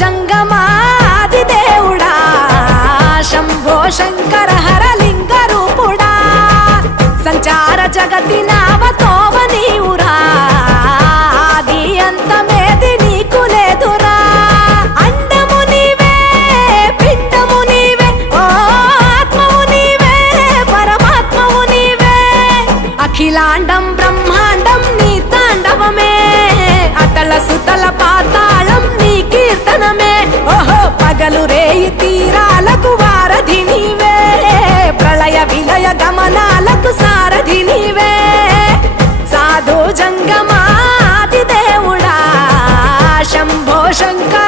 జంగమాది దేవుడా శంభో శంకర హరలింగ రూపుడా సంచార జగతి నావతోవ నీవురా ఆది అంతమేది నీకు లేదురా అండము నీవే పిండము నీవే ఓ ఆత్మవు నీవే పరమాత్మవు నీవే అఖిలాండం బ్రహ్మాండం నీ తాండవమే అతల సుతల పాతాళం నీ కీర్తనమే ఓహో పగలు రేయి తీరాలకు వారధి నీవే ప్రళయ విలయ గమనాలకు సారథి నీవే సాధు జంగమాది దేవుడా శంభో శంకర